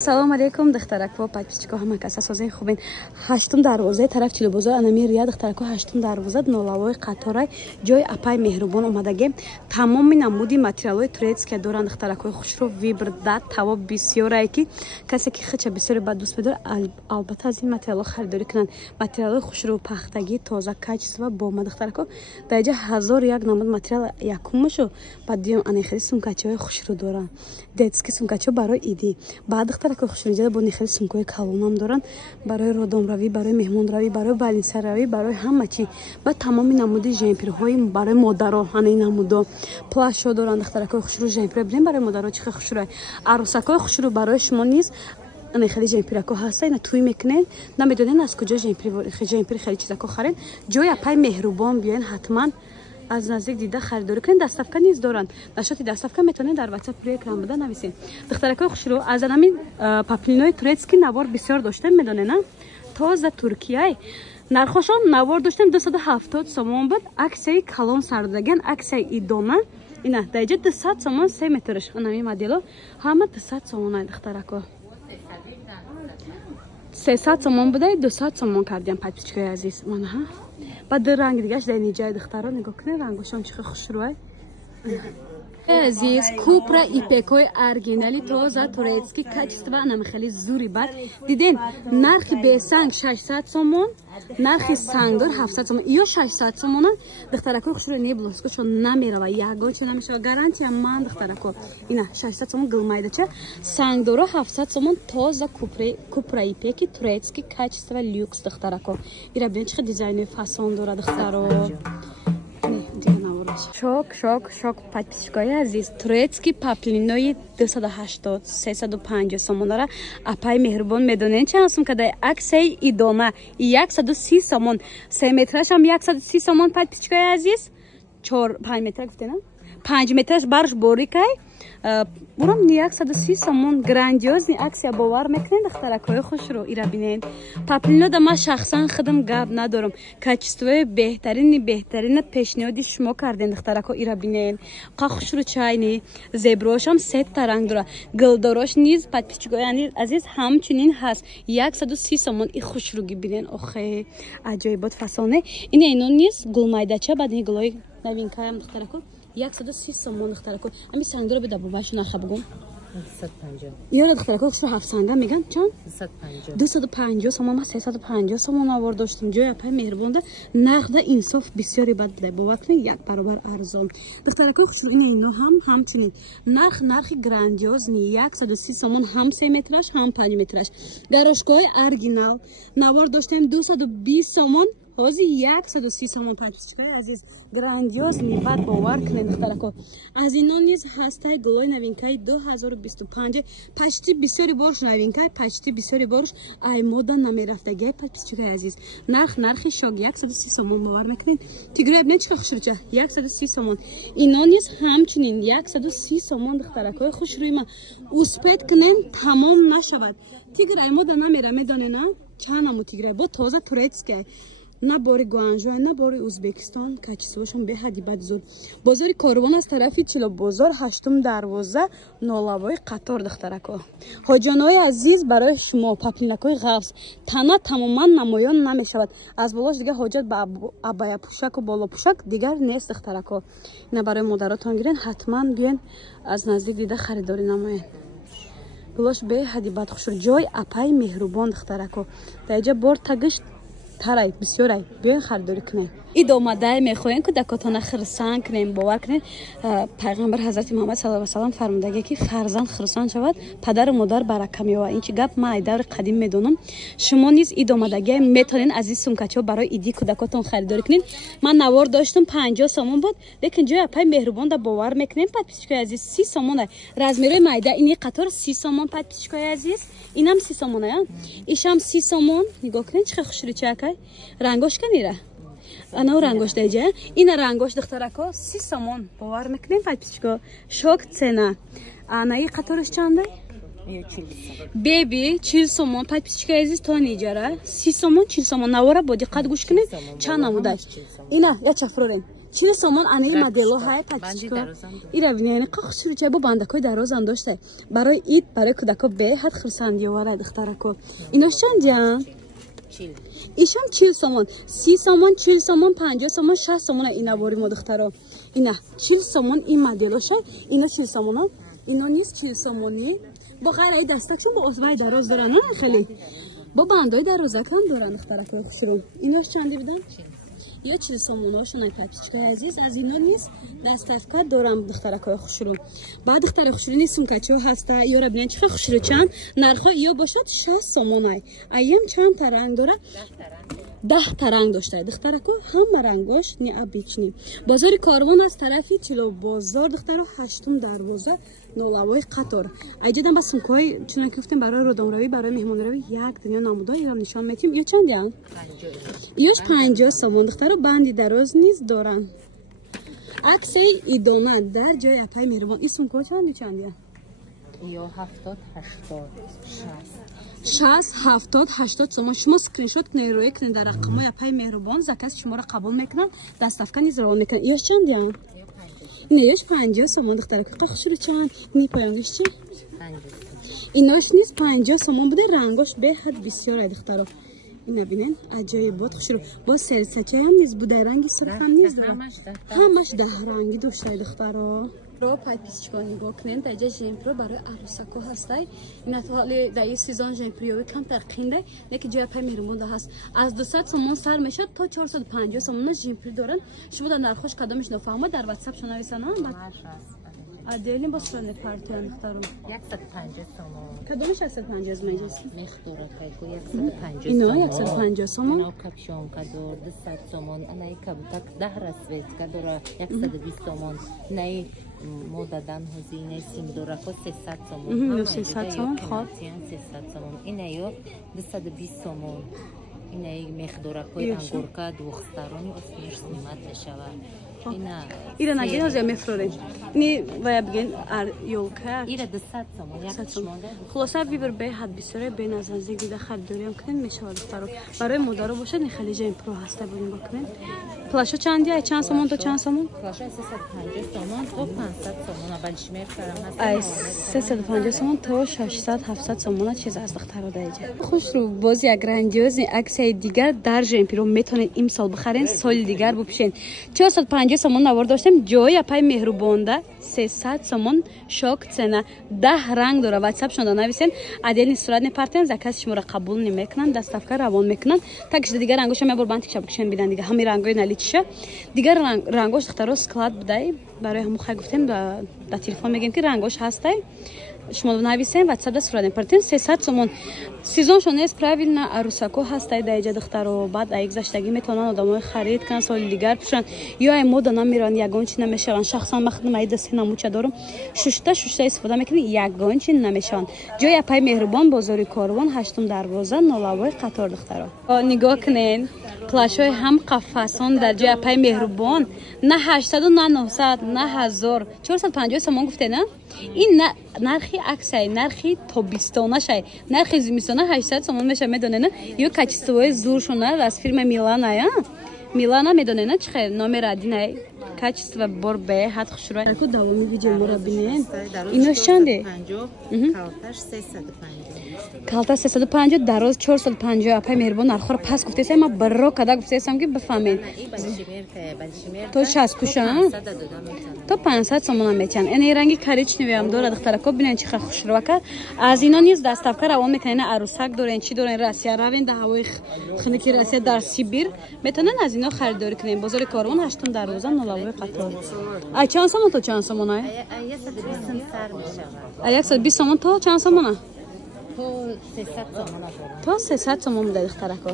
Салом алейкум духтаракво подписчико ҳама каса созаи хубин 8 дарвозаи тараф чилобозор анами рия духтарако 8 дарвоза нолавои қаторай ҷои апай меҳрубон омадаге тамоми намуди материалои турецкия доранд духтаракои хушро вибрда тавоб бисёрае ки касе ки хича бисёри ба дӯст медорад албатта аз ин материалҳо харидорӣ кунанд материалои хушро пахтагӣ тоза качество бо ма духтарако даҷа 1001 намуд материал якумашо ба дуюм анехири сумкачаҳои хушро доранд детски сумкачаҳо барои идӣ баъд хушринҷада бо нехели сумкаҳои калонам доранд барои родомравӣ барои меҳмонравӣ барои балинсаравӣ барои ҳама чӣ ба тамоми намуди жемпирҳои барои модаро ҳана ин намудо плашҳо доранд духтаракои хушру жемпир бинем барои модаро чихе хушрӯ аросакои хушрӯ барои шумо низ нехели жемпирако ҳаста ина туй мекунед намедонед аз куҷо жемпири хели чизако харед ҷои апай меҳрубон биёен ҳатман аз наздик дида харидорӣ кунед даставка низ доранд нашоти даставка метавонед дар WhatsApp рӯи экран буда нависед духтаракои хушрӯ аз анами паплинои турецки навор бисёр доштем медонед на тоза туркияй нархошон навор доштем 270 сомон буд аксияи калон сардаган аксияи идома ина даҷа 200 сомон 3 метрш анами модело ҳама 200 сомонай духтарако 300 сомон будай 200 сомон кардем подписчикои азиз мана ба ду ранги дигаш дар ниҷаи духтаро нигоҳ кунед рангошон чихе хушрӯай азиз купра ипекои оригинали тоза турецки качество анами хели зури бад диден нархи бесанг 600 сомон нархи сангдор 700 сомон ё 600 сомона духтаракои хушрӯ не блоскочо намерава ягон чо намешава гарантия ман духтарако ина 600 сомон гилмайдача сангдоро 700 сомон тоза купра ипеки турецки качество люкс духтарако ира бинед чихе дизайни фасон дора духтаро шок подписчикои азиз турецки паплинои 280 350 сомонара апай меҳрубон медонед чанд сум кадай аксияи идома 130 сомон 3 метраш ҳам 130 сомон подписчикои азиз 5 метр гуфтена 5 метраш барш борикай бурам 130 сомон грандиозни аксия бовар мекунед духтаракои хушро ира бинед паплинода ман шахсан худам гап надорам качествои беҳтарина пешниҳоди шумо кардем духтарако ира бинед қа хушру чайни зеброшам сетта ранг дора гилдорош низ подписчикои азиз ҳамчунин ҳаст 130 сомон и хушруги бинед охе аҷоибот фасоне ина ино низ гулмайдача баъд ин гулои новинкаям духтарако 130 сомон духтарако ами сангдора бида бубашу наха бугум 250 ёра духтарако хушру 7 санга меган чанд 250 сомон ма 350 сомон авор доштим ҷои апай меҳрубонда нақда инсоф бисёри бад бида бовар кунед як баробар арзон духтарако хушру ина ино ҳамчунин нархи грандиозни 130 сомон ҳам 3 метраш ҳам 5 метраш гарошкои оригинал навор доштем 220 сомон ҳози 130 сомон подписчикои азиз грандиозни бад бовар кунед духтарако аз ино низ ҳастай гулои новинкаи 2025 почти бисёри борш новинкай почти бисёри борш ай мода намерафтагиай подписчикои азиз нархи шок 130 сомон бовар мекунед тигрой бинед чихе хушрӯча 130 сомон ино низ ҳамчунин 130 сомон духтаракои хушрӯима успед кунед тамом нашавад тиграй мода намера медонена чанамо тиграй бо тоза турецкиай на бори гуанжой на бори узбекистон качествошон беҳади бад зуд бозори корвон аз тарафи чилобозор 8 дарвоза нолавои қатор духтарако ҳоҷонои азиз барои шумо паплинакои ғафз тана тамоман намоён намешавад аз болош дигар ҳоҷат ба абаяпӯшаку болопӯшак дигар нест духтарако ина барои модаротон гирен ҳатман биёен аз наздик дида харидорӣ намоед болош беҳади бад хушр ҷои апай меҳрубон духтарако даҷа бор тагишт тарай бисёрай биёен харидорӣ кунед идомадай мехоҳем кӯдакотона хирсан кунем бовар кунед пайғамбар ҳазрати муҳаммад саллаллоҳу алайҳи ва саллам фармудаги ки фарзанд хирсон шавад падару модар барака меёвад ин чи гап ман ай даври қадим медонам шумо низ идомадагиа метавонед аз ин сумкачаҳо барои идии кӯдакотон харидорӣ кунед ман навор доштам 50 сомон буд лекин ҷои апай меҳрубонда бовар мекунем подписчикои азиз 30 сомон размерои майда ини қатор 30 сомон подписчикои азиз инам 30 сомон ишам 30 сомон нигоҳ кунед чихе хушричакай рангош канира анау рангош даҷа ина рангош духтарако 30 сомон бовар мекунем подписчико шок цена анаи қатораш чандай беби 40 сомон подписчикои азиз то ниҷара 30 сомон 40 сомон навора бо диққат гӯш кунед чанд намудай ина я чафрорем 40 сомон ани модело ҳай пачка ира бинени қахшурча бо бандакои дарозам дошта барои ид барои кудако беҳад хурсандӣ овара духтарако инош чандян ишам 40 сомон 30 сомон 40 сомон 50 сомон 60 сомон ина бори мо духтаро ина 40 сомон ин модело шад ина 40 сомон ино низ 40 сомони бо ғайраи дастакшон бо осбаи дароз доран на хеле бо бандои дарозакам доран духтарако хушру инош чанди бидан یا 40 سومون هاشون پاپیچکای عزیز از اینا نیست دستافکا دارم دخترکای خوشرو بعد دختر خوشرو نیستم کچو هسته یا را ببینن چقدر خوشرو چند نرخ یا باشد 60 سومونای ایم چند تا رنگ داره 10 تا رنگ داشته دخترکو هم رنگاش نی ابیچنی بازار کاروان از طرفی چلو بازار دخترو هشتم دروازه نولوای قطار ایجادم با سمکای چون گفتم برای رودانروی برای مهمان روی یک دنیا نمودا ایران نشان میتیم یا چند دیان یوش 50 سومون دخترو بندی دراز نیست دارن عکس ایدانه در جای اپای مهربان اسم کو چند دیان یا 70 80 60 70 80 سومون شما اسکرین شات کنید روی کنید در رقمای اپای مهربان زکات شما را قبول میکنن دستافکا نیز روان میکنن یوش چند دیان اینش 50 سومون دختر که خوشش چند نی پایانش چی 50 ایناش نیست 50 سومون بوده رنگاش به حد بسیار دخترا اینا ببینن عجایب بود خوشش با سرسچه هم نیست بوده رنگی سرخ هم نیست همش 10 رنگی داشته دخترا رو پای پیچکا نگاه کنین در جمپرو برای عروسکا هستای این حالی در سیزن جمپریوی کم ترقینده لیکن جای پای میرمونده هست از 200 سومون سر میشه تا 450 سومون جمپری دارن شما در نرخش کدامش نفهمه در واتساپ شما نویسن عدالین با سرانه پارتیان دخترم 150 سومون کدامش 150 از میجاست مخدورا کایکو 150 اینا 150 سومون اینا کپشون کدور 200 سومون انای کبوتک 10 رسویت کدورا 120 سومون نای مودادن هزینه سیمدورا کو 300 سومون 300 سومون خب 300 سومون اینا 220 سومون اینا مخدورا کوی انگورکا دوختارونی اسمیش سیمت نشود ایره نگین از یا مفرورین نی باید بگین یولکه ایره 200 سومون 100 سومون خلاصه ویبر به حد بسیاره به نزدیک دیده خریداری هم کنین میشه دخترو برای مدارو باشه نی خیلی جای پرو هسته بودیم بکنین پلاشو چندیه چند سومون تا چند سومون پلاشو 350 سومون تا 500 سومون اول شمیر کردم هست 350 سومون تا 600 700 سومون چیز از دخترو دایجه خوش رو باز یک گراندیوز عکس دیگر در جمپیرو میتونین امسال بخرین سال دیگر بپیشین 450 سومون آورد داشتم جای پای مهربانده 300 سومون شوک цена 10 رنگ داره واتساپ شون نویسین عدل صورت نپرتن زکات شما را قبول نمیکنن دستافکا روان میکنن تاکش دیگه رنگوش هم بر بانتیک شبکشن بیدن دیگه همین رنگای نلیچشه دیگه رنگوش دخترو سکلات بدای برای همو خای گفتیم در تلفن میگیم که رنگوش هسته شما نویسین واتساپ دا صورت نپرتن 300 سومون سیزن شون است правильно عروسکو هسته دایجا دخترو بعد ای گذشتگی میتونن آدمای خرید کنن سال دیگر پیشن یا ای مود نمیرن یگان چی نمیشن شخصا مخدم ای دست نموچه دارم ششتا استفاده میکنین یگان چی نمیشن جای پای مهربان بازار کاروان هشتم دروازه نولوای قطار دخترو نگاه کنین پلاشای هم قفسان در جای پای مهربان نه 800 و نه 900 نه 1000 450 سومون گفته نه این نرخی عکسای نرخی تابستانه شای نرخی زمستانه 800 سومون میشه میدونه نه یا کچستوی زورشون از فیلم میلانا یا میلانا میدونه نه چه نامر ادینه کچست و بر به حد خوشرو کو دوامی ویدیو مرا ببینین اینو چنده کالتاش 350 کالتا 350 دراز 450 اپای مهربان نرخ رو پس گفته ما برا کدا گفته که بفهمین تو 60 پوشان تو 500 سومون میچن این رنگی کریچ نویم داره دخترکو ببینن چه خوشرو کرد از اینا نیز دستافکا روان میکنن عروسک دارن چی دارن راسیا روین ده هوای خنکی راسیا در سیبیر میتونن از اینا خریداری کنن بازار کاروان هشتم دروازه نولوای قطار ای چند سومون تو چند سومون ای 120 سومون تو چند سومون تو 300 سومون تو 300 سومون دخترکو